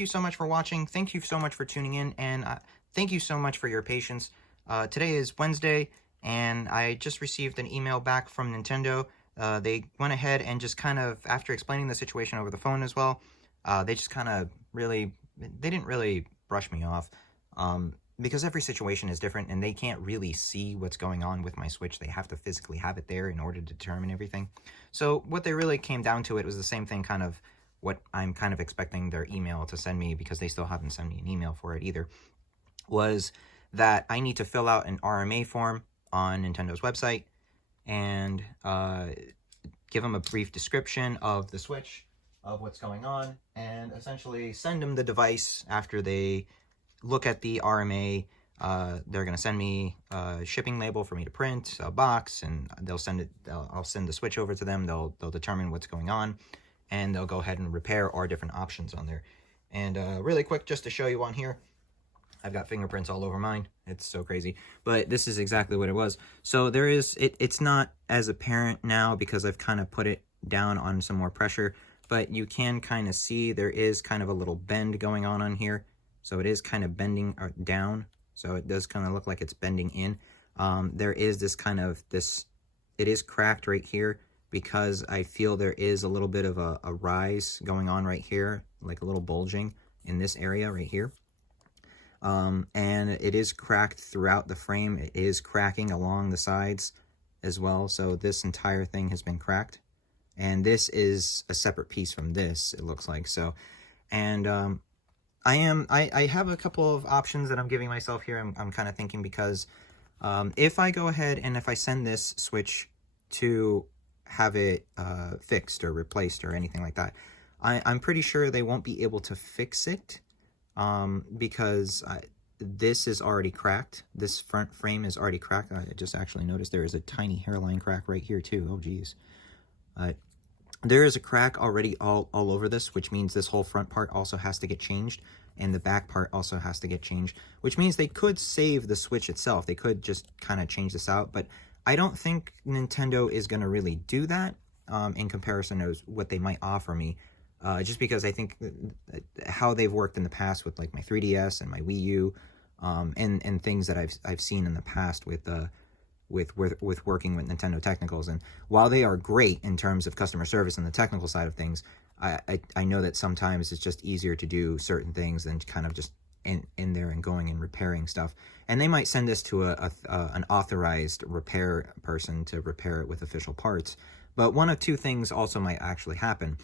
you so much for watching. Thank you so much for tuning in, and thank you so much for your patience. Today is Wednesday, and I just received an email back from Nintendo. They went ahead and just kind of, after explaining the situation over the phone as well, they just kind of they didn't really brush me off. Because every situation is different, and they can't really see what's going on with my Switch. They have to physically have it there in order to determine everything. So what they really came down to, it was the same thing, kind of what I'm kind of expecting their email to send me, because they still haven't sent me an email for it either, was that I need to fill out an RMA form on Nintendo's website and give them a brief description of the Switch, of what's going on, and essentially send them the device after they look at the RMA. They're going to send me a shipping label for me to print, a box, and they'll send it. I'll send the Switch over to them. They'll determine what's going on, and they'll go ahead and repair our different options on there. And really quick, just to show you on here, I've got fingerprints all over mine. It's so crazy, but this is exactly what it was. So there is, it's not as apparent now because I've kind of put it down on some more pressure, but you can kind of see there is kind of a little bend going on here. So it is kind of bending down. So it does kind of look like it's bending in. There is this kind of, it is cracked right here because I feel there is a little bit of a rise going on right here, like a little bulging in this area right here. And it is cracked throughout the frame. It is cracking along the sides as well. So this entire thing has been cracked. And this is a separate piece from this, it looks like. So, and I have a couple of options that I'm giving myself here. I'm kind of thinking, because if I go ahead and if I send this Switch to have it fixed or replaced or anything like that, I'm pretty sure they won't be able to fix it because this is already cracked. This front frame is already cracked. I just actually noticed there is a tiny hairline crack right here too. Oh geez. There is a crack already all over this, which means this whole front part also has to get changed, and the back part also has to get changed, which means they could save the Switch itself. They could just kind of change this out, but I don't think Nintendo is going to really do that in comparison to what they might offer me, just because I think how they've worked in the past with like my 3DS and my Wii U, and things that I've seen in the past with working with Nintendo Technicals. And while they are great in terms of customer service and the technical side of things, I know that sometimes it's just easier to do certain things than kind of just in there and going and repairing stuff. And they might send this to an authorized repair person to repair it with official parts. But one of two things also might actually happen.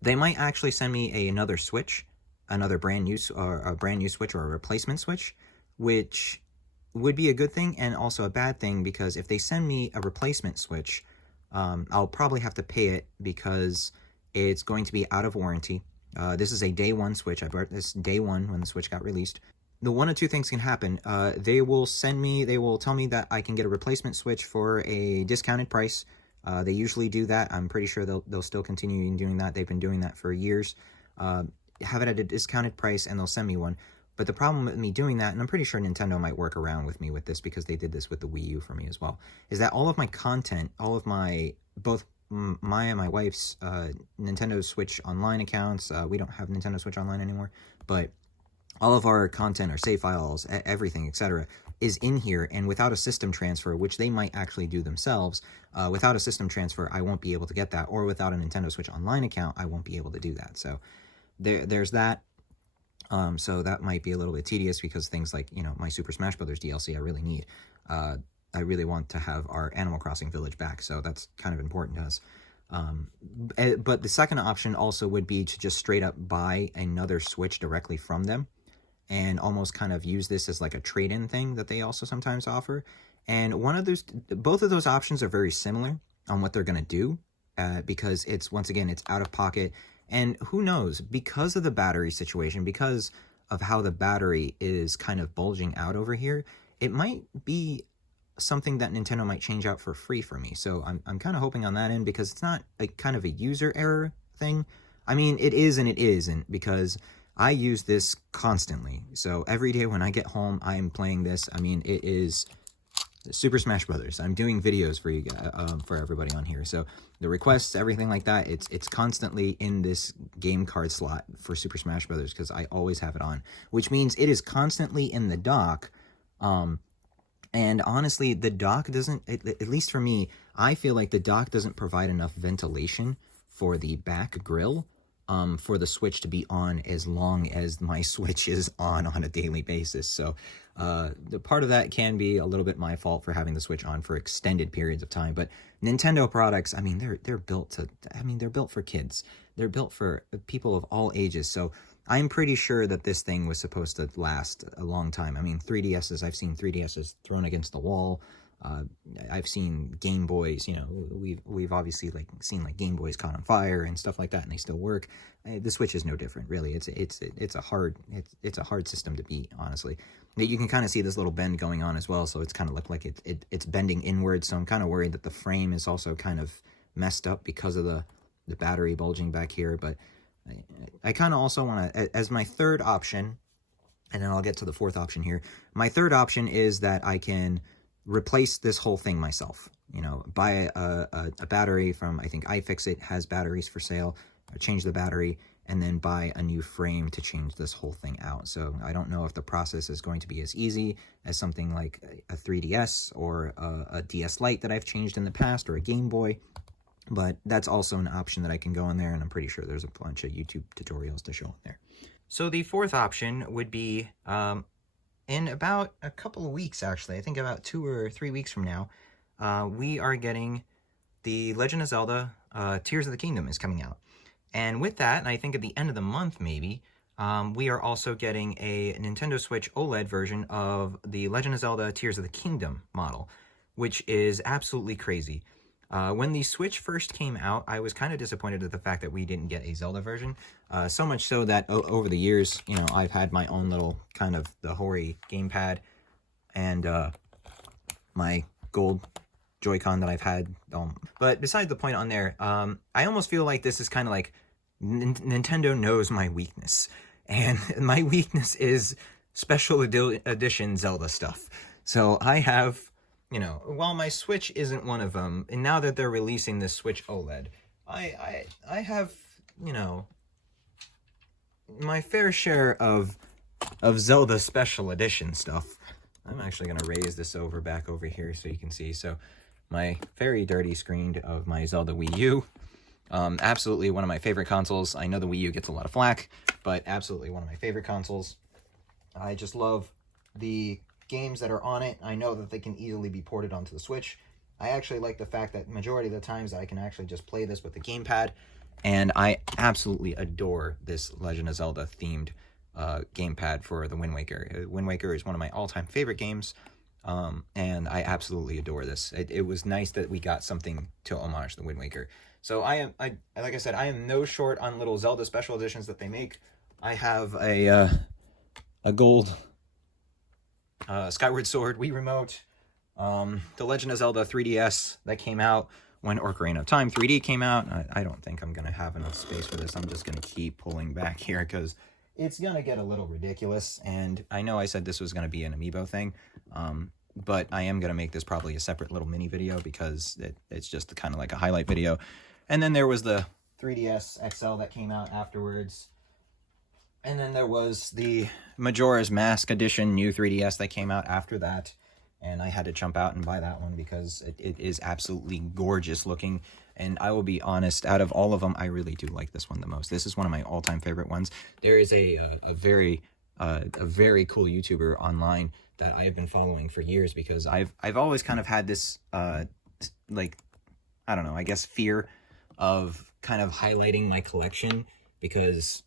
They might actually send me another Switch, another brand new Switch or a replacement Switch, which would be a good thing and also a bad thing, because if they send me a replacement Switch, I'll probably have to pay it because it's going to be out of warranty. This is a day one Switch. I bought this day one when the Switch got released. The one of two things can happen. They will tell me that I can get a replacement Switch for a discounted price. They usually do that. I'm pretty sure they'll still continue doing that. They've been doing that for years. Have it at a discounted price, and they'll send me one. But the problem with me doing that, and I'm pretty sure Nintendo might work around with me with this because they did this with the Wii U for me as well, is that all of my content, all of both my and my wife's Nintendo Switch Online accounts, we don't have Nintendo Switch Online anymore, but all of our content, our save files, everything, etc., is in here. And without a system transfer, which they might actually do themselves, without a system transfer, I won't be able to get that. Or without a Nintendo Switch Online account, I won't be able to do that. So there's that. So that might be a little bit tedious, because things like, my Super Smash Brothers DLC I really need. I really want to have our Animal Crossing Village back, so that's kind of important to us. But the second option also would be to just straight up buy another Switch directly from them, and almost kind of use this as like a trade-in thing that they also sometimes offer. And both of those options are very similar on what they're going to do, because once again, it's out of pocket. And who knows, because of the battery situation, because of how the battery is kind of bulging out over here, it might be something that Nintendo might change out for free for me. So I'm kind of hoping on that end, because it's not a kind of a user error thing. I mean, it is and it isn't, because I use this constantly. So every day when I get home, I am playing this. I mean, it is Super Smash Brothers. I'm doing videos for you, for everybody on here. So the requests, everything like that, it's constantly in this game card slot for Super Smash Brothers because I always have it on, which means it is constantly in the dock. And honestly, the dock doesn't, at least for me, I feel like the dock doesn't provide enough ventilation for the back grill for the Switch to be on as long as my Switch is on a daily basis. So the part of that can be a little bit my fault for having the Switch on for extended periods of time. But Nintendo products, I mean, they're built to, I mean, they're built for kids. They're built for people of all ages. So I'm pretty sure that this thing was supposed to last a long time. I mean, 3DSs, I've seen 3DSs thrown against the wall. I've seen Game Boys, you know, we've obviously like seen like Game Boys caught on fire and stuff like that, and they still work. The Switch is no different, really. It's a hard system to beat, honestly. You can kind of see this little bend going on as well, so it's kind of look like it's bending inward. So I'm kind of worried that the frame is also kind of messed up because of the battery bulging back here. But I kind of also want to, as my third option, and then I'll get to the fourth option here. My third option is that I can replace this whole thing myself. You know, buy a battery from, I think iFixit has batteries for sale, change the battery, and then buy a new frame to change this whole thing out. So I don't know if the process is going to be as easy as something like a 3DS or a DS Lite that I've changed in the past, or a Game Boy. But that's also an option that I can go in there, and I'm pretty sure there's a bunch of YouTube tutorials to show in there. So the fourth option would be in about a couple of weeks, actually. I think about 2 or 3 weeks from now, we are getting the Legend of Zelda Tears of the Kingdom is coming out. And with that, and I think at the end of the month maybe, we are also getting a Nintendo Switch OLED version of the Legend of Zelda Tears of the Kingdom model, which is absolutely crazy. When the Switch first came out, I was kind of disappointed at the fact that we didn't get a Zelda version. So much so that over the years, you know, I've had my own little kind of the Hori gamepad and my gold Joy-Con that I've had. But besides the point on there, I almost feel like this is kind of like Nintendo knows my weakness. And my weakness is special edition Zelda stuff. So I have, you know, while my Switch isn't one of them, and now that they're releasing this Switch OLED, I have, you know, my fair share of Zelda special edition stuff. I'm actually going to raise this back over here so you can see. So my very dirty screen of my Zelda Wii U. Absolutely one of my favorite consoles. I know the Wii U gets a lot of flack, but absolutely one of my favorite consoles. I just love the games that are on it. I know that they can easily be ported onto the Switch. I actually like the fact that majority of the times I can actually just play this with the gamepad, and I absolutely adore this Legend of Zelda themed gamepad for the Wind Waker. Wind Waker is one of my all-time favorite games, and I absolutely adore this. It was nice that we got something to homage the Wind Waker. So like I said, I am no short on little Zelda special editions that they make. I have a gold Skyward Sword Wii Remote, the Legend of Zelda 3DS that came out when Ocarina of Time 3D came out. I don't think I'm going to have enough space for this. I'm just going to keep pulling back here because it's going to get a little ridiculous. And I know I said this was going to be an Amiibo thing, but I am going to make this probably a separate little mini video because it's just kind of like a highlight video. And then there was the 3DS XL that came out afterwards. And then there was the Majora's Mask Edition new 3DS that came out after that. And I had to jump out and buy that one because it is absolutely gorgeous looking. And I will be honest, out of all of them, I really do like this one the most. This is one of my all-time favorite ones. There is a very cool YouTuber online that I have been following for years because I've always kind of had this, like, I don't know, I guess fear of kind of highlighting my collection because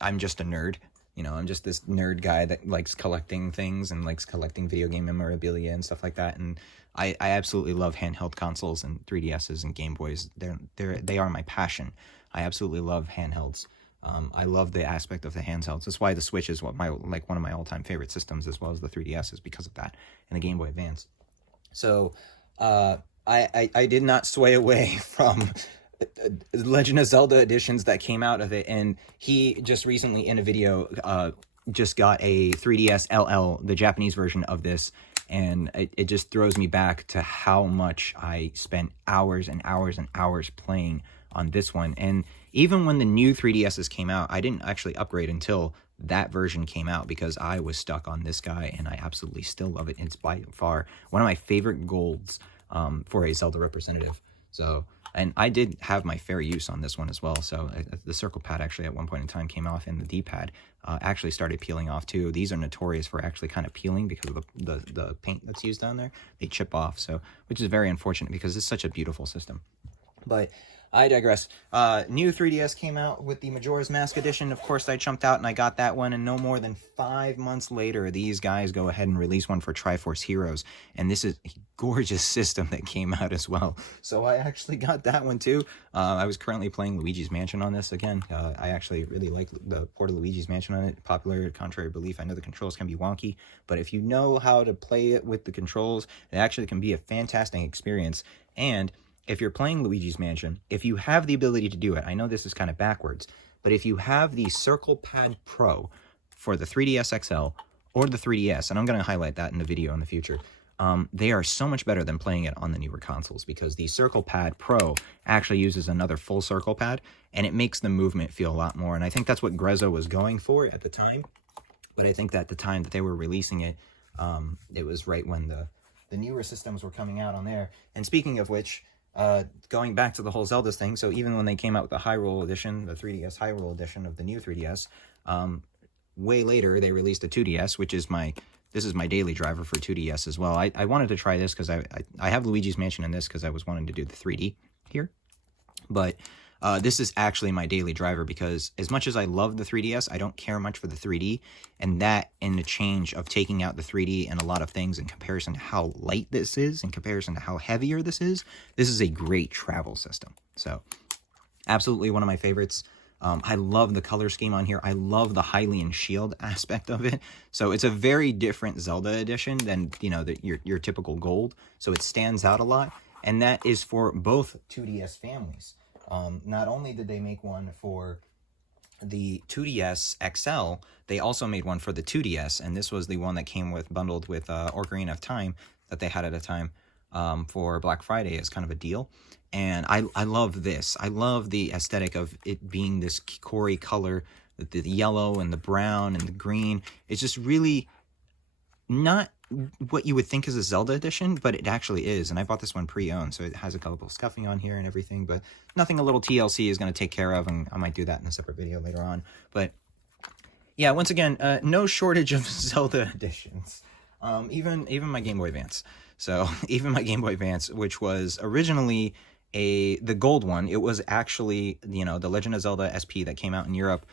I'm just a nerd. You know, I'm just this nerd guy that likes collecting things and likes collecting video game memorabilia and stuff like that. And I absolutely love handheld consoles and 3DSs and Game Boys. They are my passion. I absolutely love handhelds. I love the aspect of the handhelds. That's why the Switch is one of my all-time favorite systems, as well as the 3DS is because of that, and the Game Boy Advance. So I did not sway away from Legend of Zelda editions that came out of it, and he just recently in a video just got a 3DS LL, the Japanese version of this, And it just throws me back to how much I spent hours and hours and hours playing on this one. And even when the new 3DSs came out, I didn't actually upgrade until that version came out because I was stuck on this guy, and I absolutely still love it. It's by far one of my favorite golds for a Zelda representative. So, and I did have my fair use on this one as well. So the circle pad actually at one point in time came off, and the D-pad actually started peeling off too. These are notorious for actually kind of peeling because of the paint that's used on there. They chip off, so which is very unfortunate because it's such a beautiful system. But I digress. New 3DS came out with the Majora's Mask Edition. Of course, I jumped out and I got that one, and no more than 5 months later, these guys go ahead and release one for Triforce Heroes, and this is a gorgeous system that came out as well. So I actually got that one too. I was currently playing Luigi's Mansion on this again. I actually really like the port of Luigi's Mansion on it. Popular, contrary belief. I know the controls can be wonky, but if you know how to play it with the controls, it actually can be a fantastic experience. And if you're playing Luigi's Mansion, if you have the ability to do it, I know this is kind of backwards, but if you have the Circle Pad Pro for the 3DS XL or the 3DS, and I'm going to highlight that in the video in the future, they are so much better than playing it on the newer consoles because the Circle Pad Pro actually uses another full circle pad, and it makes the movement feel a lot more. And I think that's what Grezzo was going for at the time, but I think that the time that they were releasing it, it was right when the newer systems were coming out on there. And speaking of which, going back to the whole Zelda thing, so even when they came out with the Hyrule Edition, the 3DS Hyrule Edition of the new 3DS, way later they released a 2DS, which is this is my daily driver for 2DS as well. I wanted to try this because I have Luigi's Mansion in this because I was wanting to do the 3D here, but this is actually my daily driver because as much as I love the 3DS, I don't care much for the 3D, and that in the change of taking out the 3D and a lot of things in comparison to how light this is, in comparison to how heavier this is a great travel system. So absolutely one of my favorites. I love the color scheme on here. I love the Hylian shield aspect of it. So it's a very different Zelda edition than, you know, your typical gold. So it stands out a lot, and that is for both 2DS families. Not only did they make one for the 2DS XL, they also made one for the 2DS, and this was the one that came bundled with Ocarina of Time that they had at a time for Black Friday as kind of a deal. And I love this. I love the aesthetic of it being this Kikori color, the yellow and the brown and the green. It's just really not what you would think is a Zelda edition, but it actually is. And I bought this one pre-owned, so it has a couple scuffing on here and everything, but nothing a little TLC is going to take care of, and I might do that in a separate video later on. But yeah, once again, no shortage of Zelda editions. Even my Game Boy Advance. So even my Game Boy Advance, which was originally the gold one, it was actually, you know, the Legend of Zelda SP that came out in Europe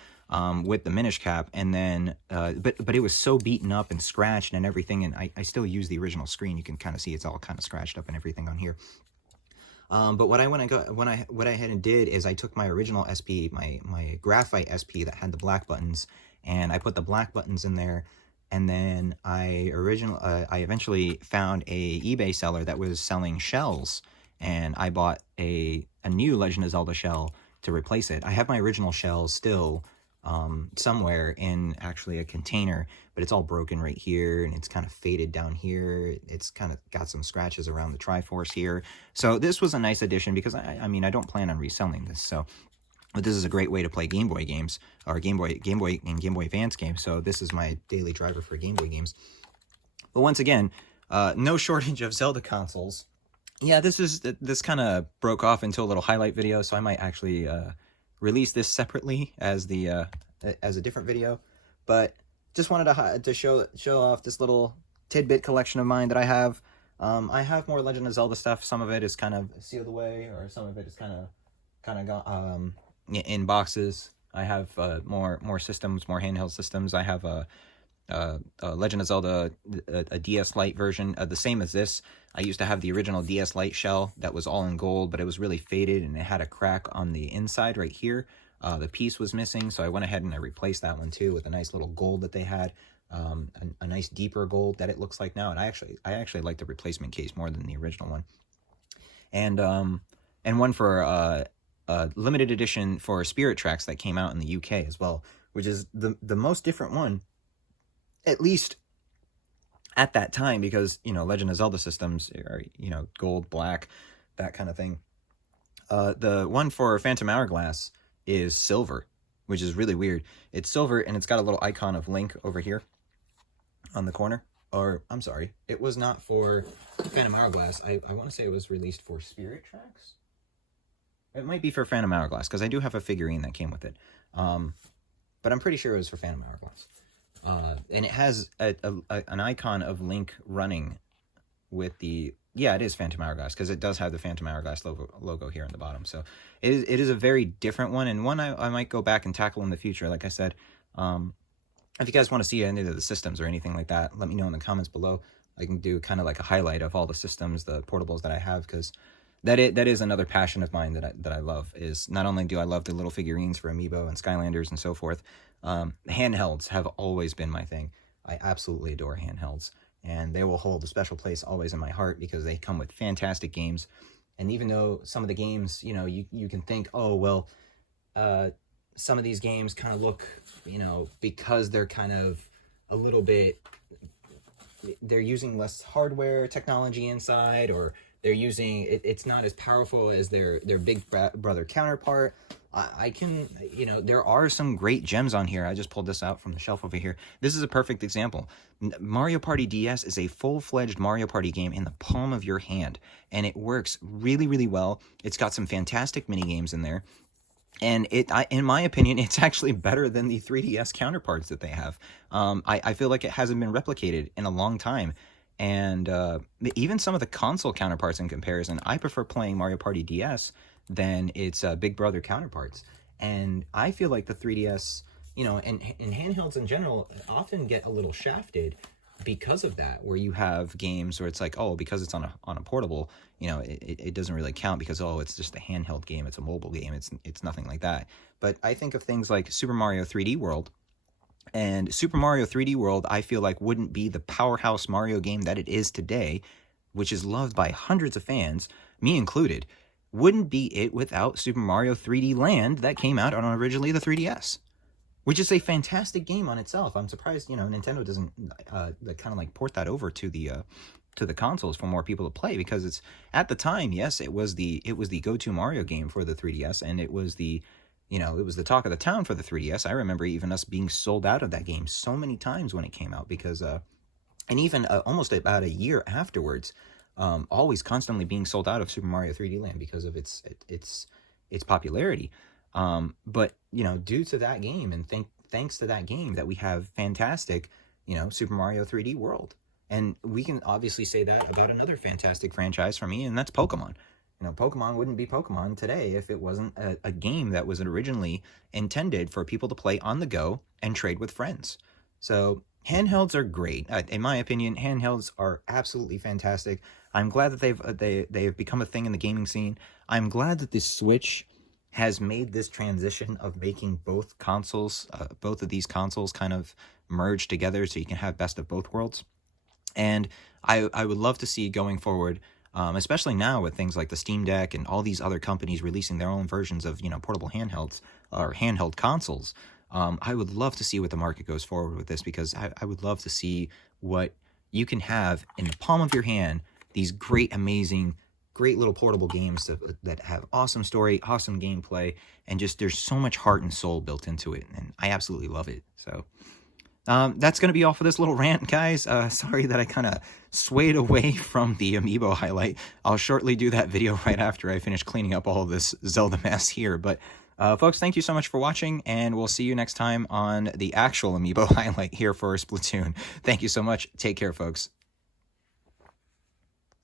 with the Minish cap, and then but it was so beaten up and scratched and everything, and I still use the original screen. You can kind of see it's all kind of scratched up and everything on here. But what I went ahead and did is I took my original SP, my graphite SP that had the black buttons, and I put the black buttons in there. And then I eventually found a eBay seller that was selling shells, and I bought a new Legend of Zelda shell to replace it. I have my original shell still somewhere in actually a container, but it's all broken right here, and it's kind of faded down here. It's kind of got some scratches around the Triforce here. So this was a nice addition because I mean, I don't plan on reselling this, so. But this is a great way to play Game Boy games, or Game Boy and Game Boy Advance games. So this is my daily driver for Game Boy games. But once again, no shortage of Zelda consoles. Yeah, this kind of broke off into a little highlight video, so I might actually release this separately as a different video. But just wanted to show off this little tidbit collection of mine that I have. I have more Legend of Zelda stuff. Some of it is kind of sealed away, or some of it is kind of gone in boxes. I have more systems, more handheld systems. I have a Legend of Zelda, a DS Lite version, the same as this. I used to have the original DS Lite shell that was all in gold, but it was really faded and it had a crack on the inside right here. The piece was missing, so I went ahead and I replaced that one too with a nice little gold that they had, a nice deeper gold that it looks like now. And I actually like the replacement case more than the original one. And one for limited edition for Spirit Tracks that came out in the UK as well, which is the most different one, at least at that time, because, you know, Legend of Zelda systems are, you know, gold, black, that kind of thing. The one for Phantom Hourglass is silver, which is really weird. It's silver, and it's got a little icon of Link over here on the corner. Or, I'm sorry, it was not for Phantom Hourglass. I want to say it was released for Spirit Tracks. It might be for Phantom Hourglass, because I do have a figurine that came with it. But I'm pretty sure it was for Phantom Hourglass. And it has an icon of Link running with the... Yeah, it is Phantom Hourglass, because it does have the Phantom Hourglass logo here on the bottom. So it is a very different one, and one I might go back and tackle in the future. Like I said, if you guys want to see any of the systems or anything like that, let me know in the comments below. I can do kind of like a highlight of all the systems, the portables that I have, because that is another passion of mine that I love. Is not only do I love the little figurines for Amiibo and Skylanders and so forth, handhelds have always been my thing. I absolutely adore handhelds, and they will hold a special place always in my heart because they come with fantastic games. And even though some of the games, you know, you can think, oh, well, some of these games kind of look, you know, because they're kind of a little bit, they're using less hardware technology inside, or they're using, it's not as powerful as their big brother counterpart. I can, you know, there are some great gems on here. I just pulled this out from the shelf over here. This is a perfect example. Mario Party DS is a full-fledged Mario Party game in the palm of your hand, and it works really, really well. It's got some fantastic mini games in there, and in my opinion, it's actually better than the 3DS counterparts that they have. I feel like it hasn't been replicated in a long time. And even some of the console counterparts in comparison, I prefer playing Mario Party DS than its big brother counterparts. And I feel like the 3DS, you know, and handhelds in general often get a little shafted because of that, where you have games where it's like, oh, because it's on a portable, you know, it doesn't really count because, oh, it's just a handheld game, it's a mobile game, it's nothing like that. But I think of things like Super Mario 3D World. And Super Mario 3D World, I feel like, wouldn't be the powerhouse Mario game that it is today, which is loved by hundreds of fans, me included. Wouldn't be it without Super Mario 3D Land that came out on originally the 3DS, which is a fantastic game on itself. I'm surprised, you know, Nintendo doesn't kind of like port that over to the consoles for more people to play, because it's, at the time, yes, it was the go-to Mario game for the 3DS, and it was the, you know, it was the talk of the town for the 3DS. I remember even us being sold out of that game so many times when it came out, because, and even almost about a year afterwards, always constantly being sold out of Super Mario 3D Land because of its popularity. But, you know, due to that game, and thanks to that game, that we have fantastic, you know, Super Mario 3D World. And we can obviously say that about another fantastic franchise for me, and that's Pokemon. You know, Pokemon wouldn't be Pokemon today if it wasn't a game that was originally intended for people to play on the go and trade with friends. So handhelds are great. In my opinion, handhelds are absolutely fantastic. I'm glad that they've become a thing in the gaming scene. I'm glad that the Switch has made this transition of making both consoles, both of these consoles kind of merge together so you can have best of both worlds. And I would love to see going forward, especially now with things like the Steam Deck and all these other companies releasing their own versions of, you know, portable handhelds or handheld consoles. I would love to see what the market goes forward with this, because I would love to see what you can have in the palm of your hand, these great, amazing, great little portable games that have awesome story, awesome gameplay, and just there's so much heart and soul built into it, and I absolutely love it. So that's going to be all for this little rant, guys. Sorry that I kind of swayed away from the Amiibo highlight. I'll shortly do that video right after I finish cleaning up all of this Zelda mess here. But folks, thank you so much for watching, and we'll see you next time on the actual Amiibo highlight here for Splatoon. Thank you so much. Take care, folks.